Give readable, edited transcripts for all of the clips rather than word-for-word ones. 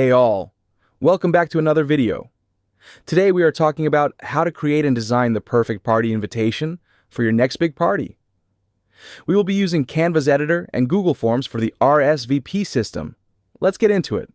Hey all, welcome back to another video. Today we are talking about how to create and design the perfect party invitation for your next big party. We will be using Canva's editor and Google Forms for the RSVP system. Let's get into it.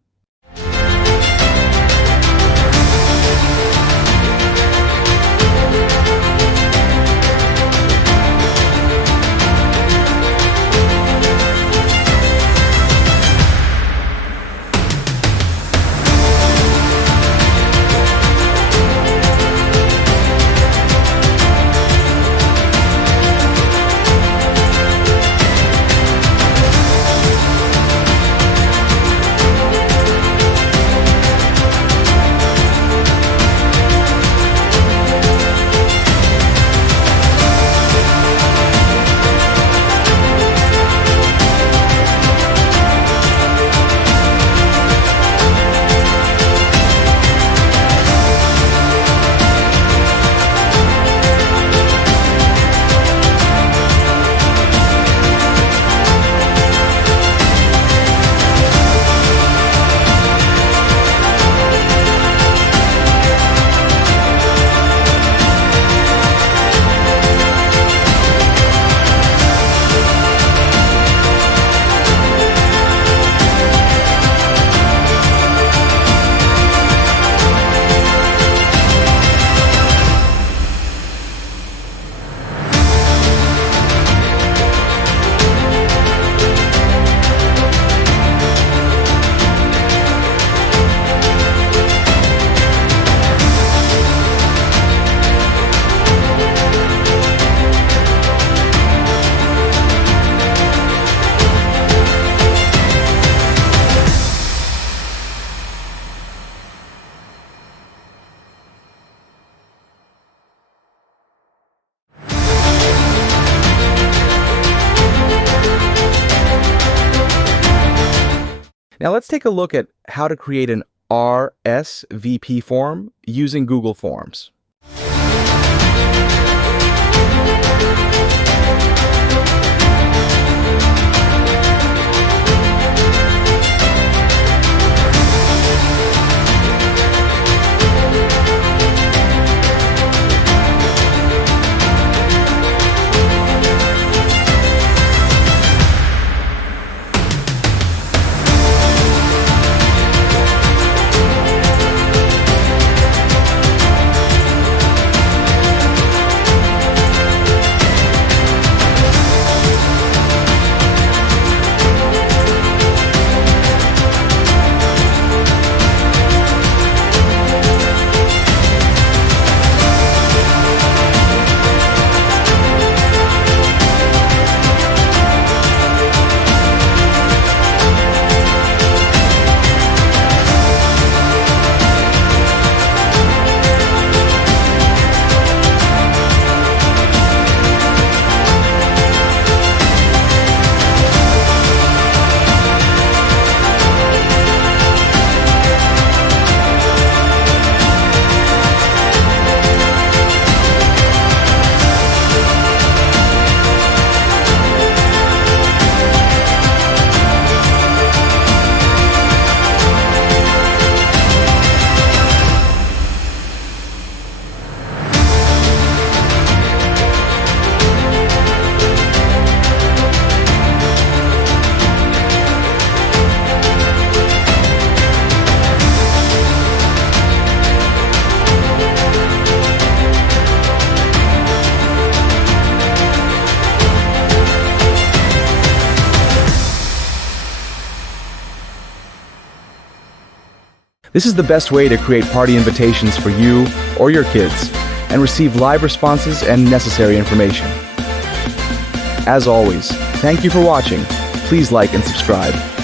Now let's take a look at how to create an RSVP form using Google Forms. This is the best way to create party invitations for you or your kids and receive live responses and necessary information. As always, thank you for watching. Please like and subscribe.